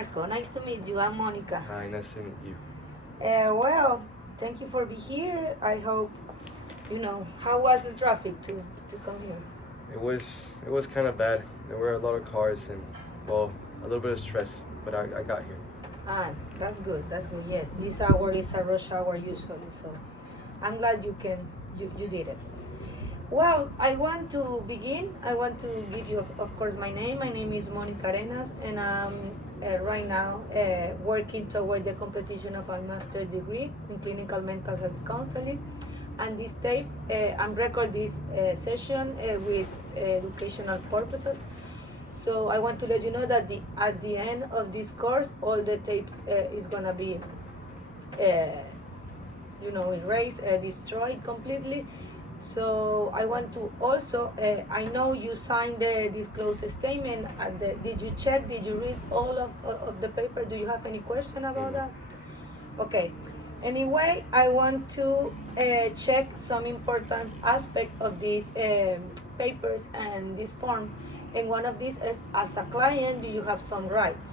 Marco. Nice to meet you. I'm Monica. Hi, nice to meet you. Well, thank you for being here. I hope how was the traffic to come here. It was kind of bad. There were a lot of cars and well, a little bit of stress, but I got here. Ah, that's good. That's good. Yes, this hour is a rush hour usually, so I'm glad you did it. Well, I want to begin. I want to give you, of course, my name. My name is Monica Arenas, and I'm right now working toward the competition of a master's degree in clinical mental health counseling. And this tape, I'm record this session with educational purposes. So I want to let you know that at the end of this course, all the tape is gonna be, erased, destroyed completely. So I want to also, I know you signed the disclosure statement. Did you check? Did you read all of the paper? Do you have any question about that? Okay. Anyway, I want to check some important aspect of these papers and this form. And one of these is, as a client, do you have some rights?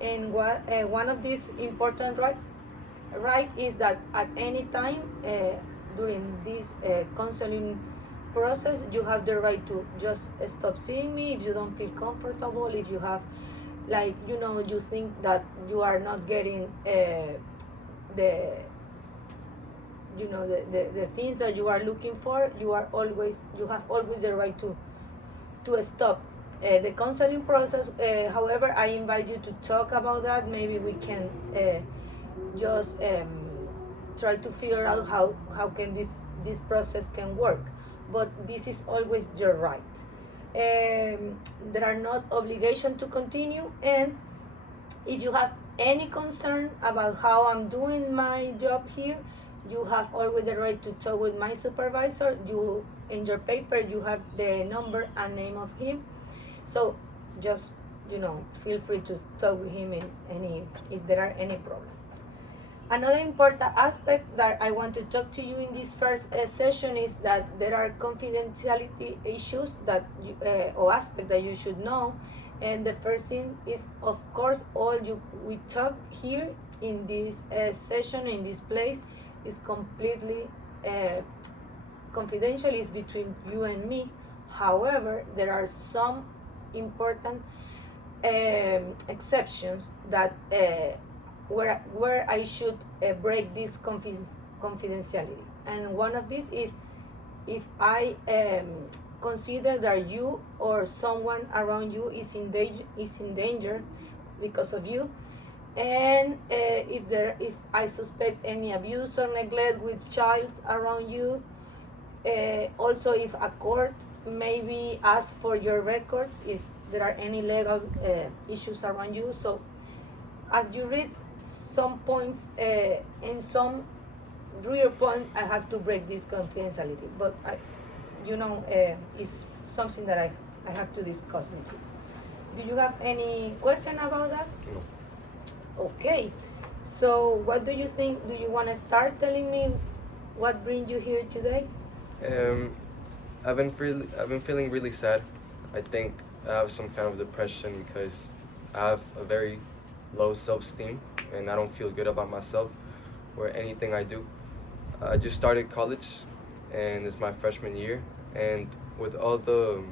And one of these important right is that at any time during this counseling process, you have the right to just stop seeing me if you don't feel comfortable, if you have, like, you think that you are not getting the the things that you are looking for. You have always the right to stop the counseling process. However, I invite you to talk about that. Maybe we can just try to figure out how can this process can work, but this is always your right. There are not obligation to continue, and if you have any concern about how I'm doing my job here, you have always the right to talk with my supervisor. You, in your paper, you have the number and name of him, so just feel free to talk with him if there are any problem. Another important aspect that I want to talk to you in this first session is that there are confidentiality issues that or aspect that you should know. And the first thing is, of course, we talk here in this session, in this place, is completely confidential. It's between you and me. However, there are some important exceptions that where I should break this confidentiality. And one of these, if I consider that you or someone around you is in danger because of you, and if I suspect any abuse or neglect with child around you, also if a court maybe ask for your records, if there are any legal issues around you. So as you read some points, in some real point, I have to break this confidentiality, but it's something that I have to discuss with you. Do you have any question about that? No. Okay, so what do you think? Do you want to start telling me what brings you here today? Um, I've been feeling really sad. I think I have some kind of depression because I have a very low self-esteem and I don't feel good about myself or anything I do. I just started college and it's my freshman year, and with all the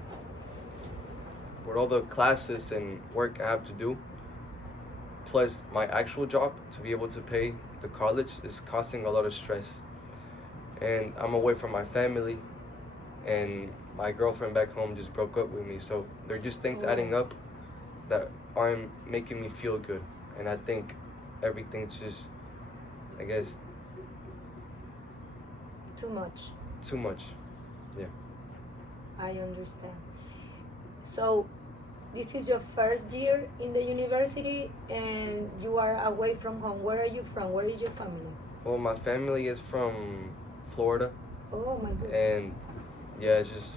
classes and work I have to do, plus my actual job to be able to pay the college, is causing a lot of stress. And I'm away from my family, and my girlfriend back home just broke up with me, so they're just things adding up that aren't making me feel good. And I think everything's just, I guess, Too much. too much. Yeah. I understand. So this is your first year in the university and you are away from home. Where are you from? Where is your family? Well, my family is from Florida, Oh my goodness. and yeah, it's just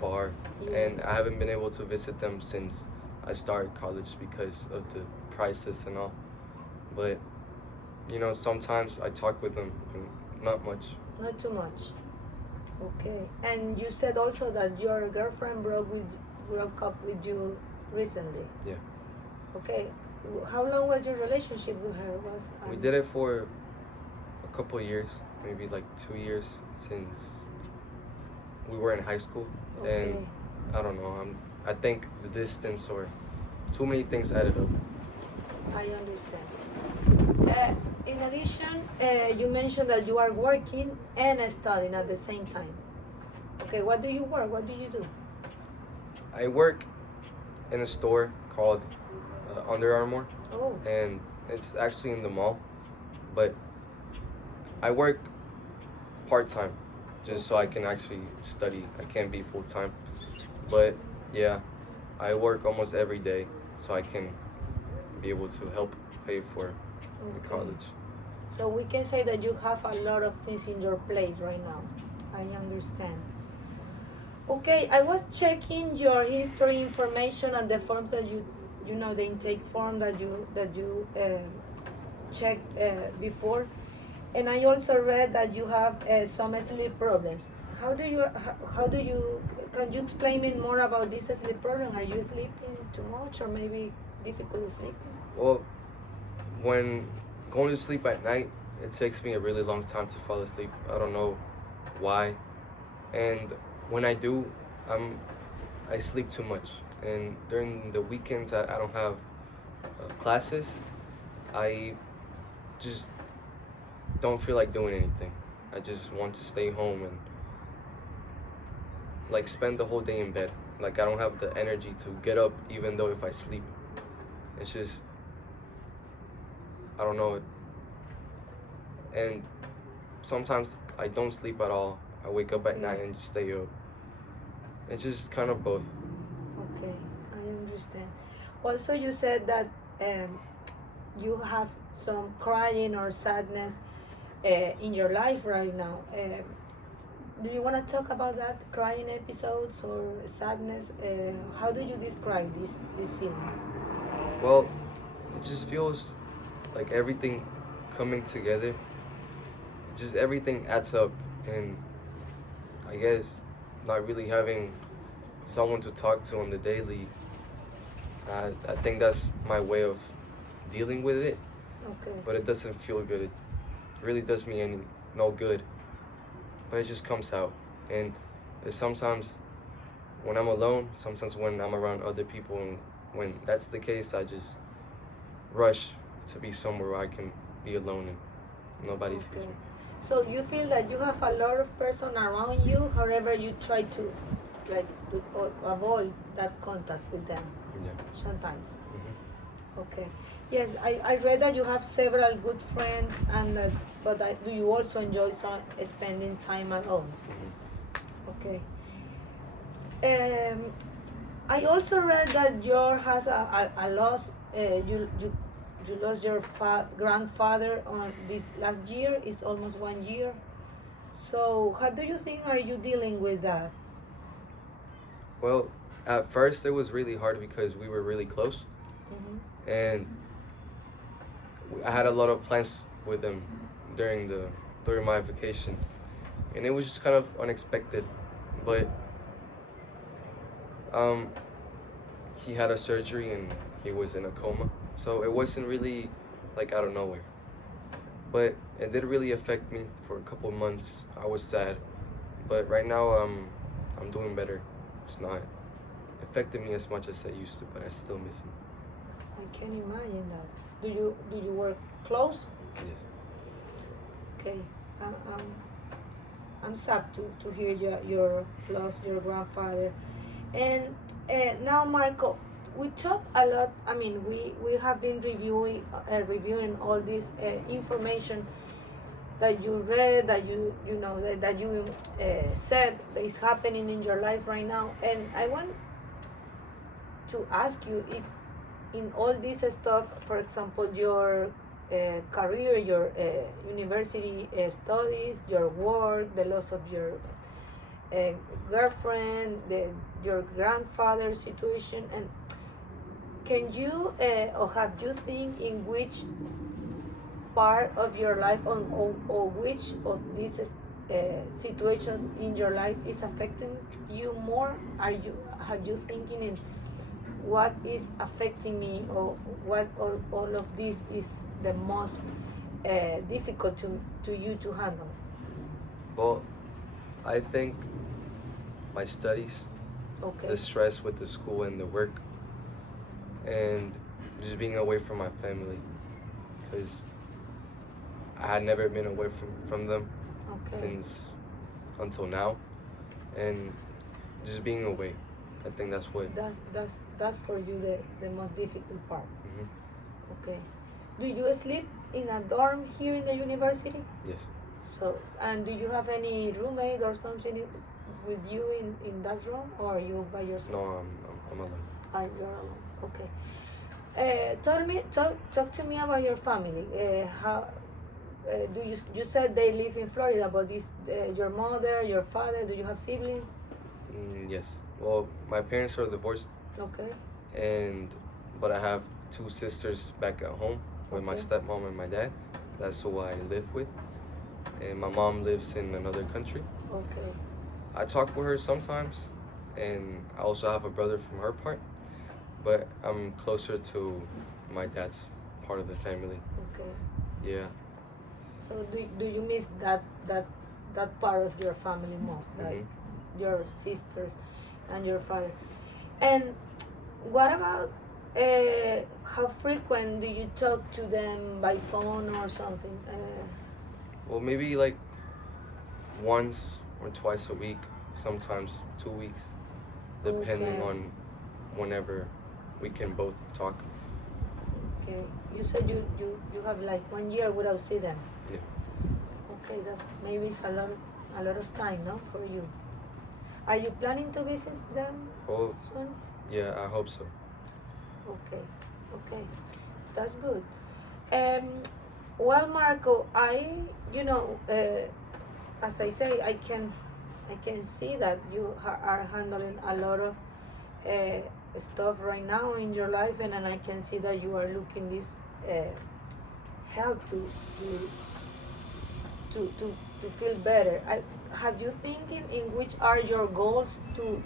far. And Yes. I haven't been able to visit them since I started college because of the prices and all. But, sometimes I talk with them, and not much. Not too much. Okay. And you said also that your girlfriend broke up with you recently. Yeah. Okay. How long was your relationship with her? Was We did it for a couple years, maybe like 2 years since we were in high school. okay. And I don't know. I think the distance or too many things added up. I understand. In addition, you mentioned that you are working and studying at the same time. Okay, what do you work? What do you do? I work in a store called Under Armour, Oh, and it's actually in the mall. But I work part time, just so I can actually study. I can't be full time. But yeah, I work almost every day, so I can be able to help pay for the okay. college. So we can say that you have a lot of things in your plate right now. I understand. Okay, I was checking your history information and the forms that you know, the intake form that you checked before, and I also read that you have some sleep problems. How do you can you explain me more about this sleep problem? Are you sleeping too much or maybe difficult sleeping? Well, when going to sleep at night, it takes me a really long time to fall asleep. I don't know why. And when I do, I sleep too much. And during the weekends, I don't have classes. I just don't feel like doing anything. I just want to stay home and like spend the whole day in bed. Like I don't have the energy to get up even though if I sleep. It's just I don't know. And sometimes I don't sleep at all. I wake up at night and just stay up. It's just kind of both. Okay, I understand. Also, you said that you have some crying or sadness in your life right now. Do you want to talk about that crying episodes or sadness? How do you describe these feelings? Well, it just feels like everything coming together. Just everything adds up, and I guess not really having someone to talk to on the daily. I think that's my way of dealing with it, Okay. but it doesn't feel good. It really does me no good. But it just comes out, and it's sometimes when I'm alone, sometimes when I'm around other people, and when that's the case, I just rush to be somewhere where I can be alone and nobody sees Okay. me. So you feel that you have a lot of person around you, however you try to like avoid that contact with them Yeah. sometimes. Hmm. Okay. Yes, I read that you have several good friends, and but do you also enjoy spending time alone? Hmm. Okay. Um, I also read that your has a loss. You lost your grandfather on this last year. It's almost 1 year. So how do you think are you dealing with that? Well, at first it was really hard because we were really close, Hmm. and I had a lot of plans with him during my vacations, and it was just kind of unexpected. But um, he had a surgery and he was in a coma, so it wasn't really like out of nowhere. But it did really affect me for a couple of months. I was sad, but right now I'm doing better. It's not affecting me as much as it used to, but I still miss him. I can imagine that. Do you work close? Yes. Okay. Um, I'm sad to hear your lost your grandfather. And now, Marco, we talk a lot. I mean, we have been reviewing all this information that you read, that you know that you said that is happening in your life right now. And I want to ask you if in all this stuff, for example, your career, your university studies, your work, the loss of your uh, girlfriend, your grandfather's situation, and can you or have you think in which part of your life or which of these situations in your life is affecting you more? Are you thinking in what is affecting me, or what all of this is the most difficult to you to handle? Well, I think my studies, Okay. the stress with the school and the work, and just being away from my family, because I had never been away from them Okay. since until now, and just being away. I think that's what. That's for you the most difficult part. Mhm. Okay. Do you sleep in a dorm here in the university? Yes. So, and do you have any roommate or something with you in that room, or are you by yourself? No, I'm alone. You're alone. Okay. Talk to me about your family. How do you said they live in Florida, but this your mother, your father, do you have siblings? Yes. Well, my parents are divorced, Okay. and but I have two sisters back at home with my Okay. stepmom and my dad. That's who I live with, and my mom lives in another country. Okay. I talk with her sometimes, and I also have a brother from her part, but I'm closer to my dad's part of the family. Okay. Yeah. So do you miss that part of your family most, like your sisters and your father? And what about how frequent do you talk to them by phone or something? Well, maybe like once or twice a week, sometimes 2 weeks, depending Okay. on whenever we can both talk. Okay. You said you have like 1 year without see them. Yeah. Okay, that's maybe it's a lot of time, no, for you. Are you planning to visit them Oh, soon? yeah, I hope so. Okay, okay, that's good. Well, Marco, as I say, I can see that you are handling a lot of uh, stuff right now in your life, and I can see that you are looking this help to to feel better. Have you thinking in which are your goals to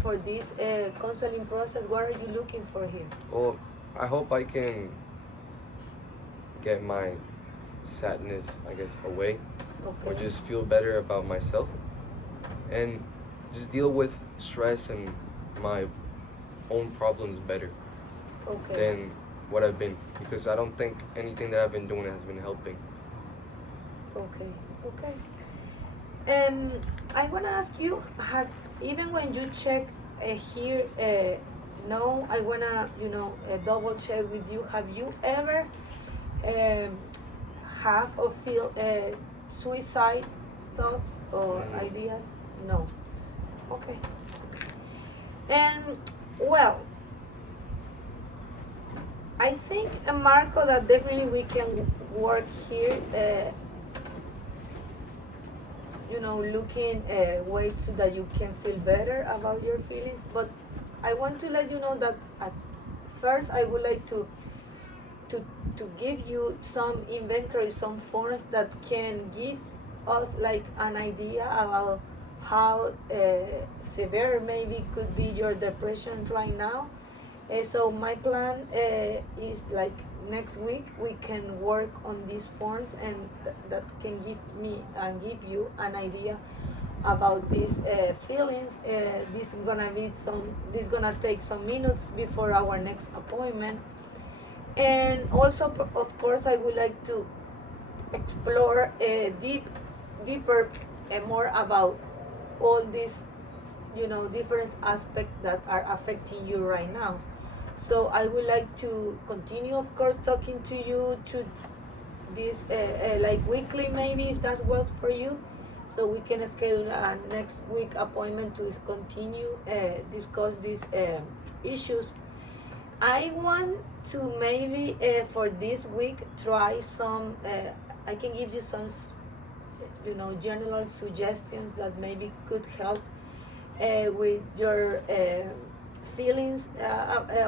for this counseling process? What are you looking for here? Well, I hope I can get my sadness, I guess, away, or Okay. just feel better about myself, and just deal with stress and my own problems better Okay. than what I've been, because I don't think anything that I've been doing has been helping. Okay. Okay. I wanna ask you, have even when you check here, no, I wanna double check with you. Have you ever um, have or feel suicide thoughts or ideas? No. Okay. And well, I think Marco, that definitely we can work here. Looking ways so that you can feel better about your feelings. But I want to let you know that at first I would like to to give you some inventory, some forms that can give us like an idea about how severe maybe could be your depression right now. So my plan is like next week we can work on these forms, and that can give me and give you an idea about these feelings. This is gonna take some minutes before our next appointment, and also of course I would like to explore deeper and more about all these different aspects that are affecting you right now. So I would like to continue, of course, talking to you to this like weekly, maybe if that's works for you. So we can schedule a next week appointment to continue discuss these issues. I want to maybe for this week try some. I can give you some, general suggestions that maybe could help with your feelings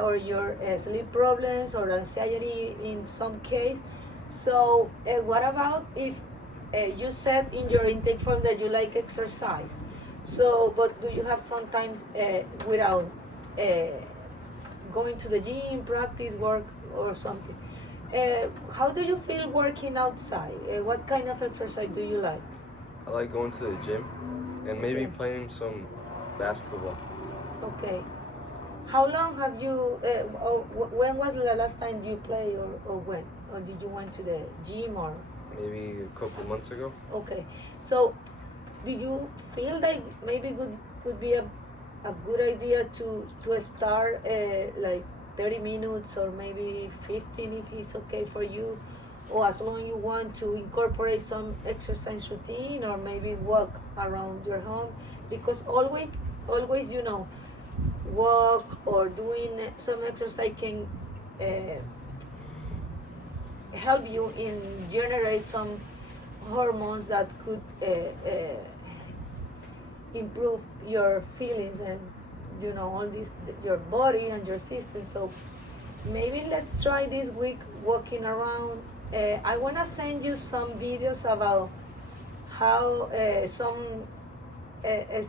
or your sleep problems or anxiety in some case. So, what about if you said in your intake form that you like exercise? So, but do you have sometimes without going to the gym, practice, work, or something. How do you feel working outside? What kind of exercise do you like? I like going to the gym and maybe Okay. playing some basketball. Okay. How long have you? Or when was the last time you play, or when? Or did you went to the gym or? Maybe a couple months ago. Okay. So, do you feel like maybe could be a good idea to start like 30 minutes or maybe 15 if it's okay for you, or as long you want to incorporate some exercise routine or maybe walk around your home, because always walk or doing some exercise can uh, help you in generate some hormones that could improve your feelings and all this your body and your system. So maybe let's try this week walking around. I want to send you some videos about how some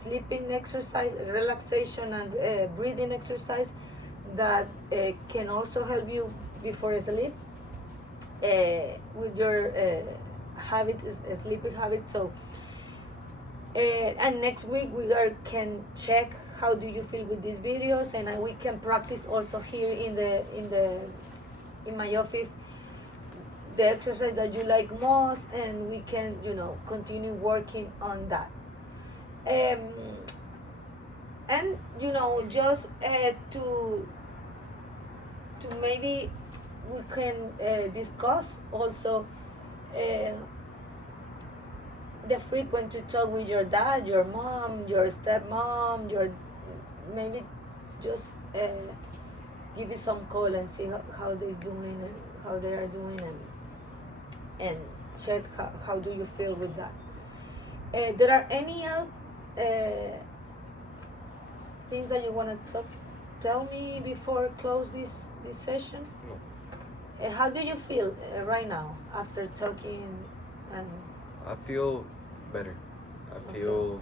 sleeping exercise, relaxation, and breathing exercise that can also help you before sleep with your habit, sleeping habit. So, and next week we can check how do you feel with these videos, and we can practice also here in my office the exercise that you like most, and we can continue working on that. Um, and just to maybe we can discuss also uh, the frequent to talk with your dad, your mom, your stepmom, your maybe just give it some call and see how they're doing and how they are doing, and check how do you feel with that. There are any things that you want to tell me before close this session? No. How do you feel right now after talking? And I feel better. I Okay. feel,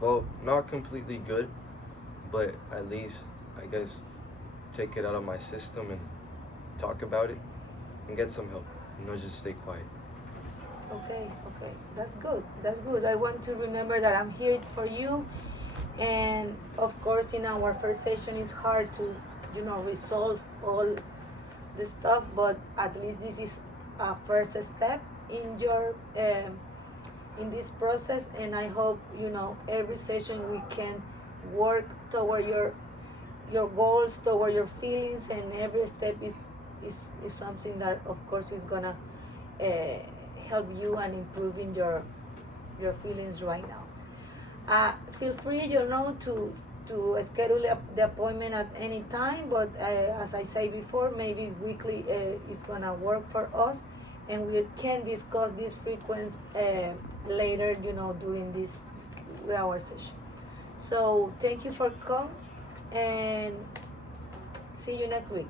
well, not completely good, but at least, I guess, take it out of my system and talk about it and get some help. Just stay quiet. Okay, that's good. That's good. I want to remember that I'm here for you, and of course, in our first session, it's hard to, resolve all the stuff, but at least this is a first step in your in this process, and I hope every session we can work toward your goals, toward your feelings, and every step is something that of course is gonna uh, help you and improving your feelings right now. Feel free, to schedule the appointment at any time, but as I say before, maybe weekly is gonna work for us, and we can discuss this frequency later, during this our session. So thank you for coming, and see you next week.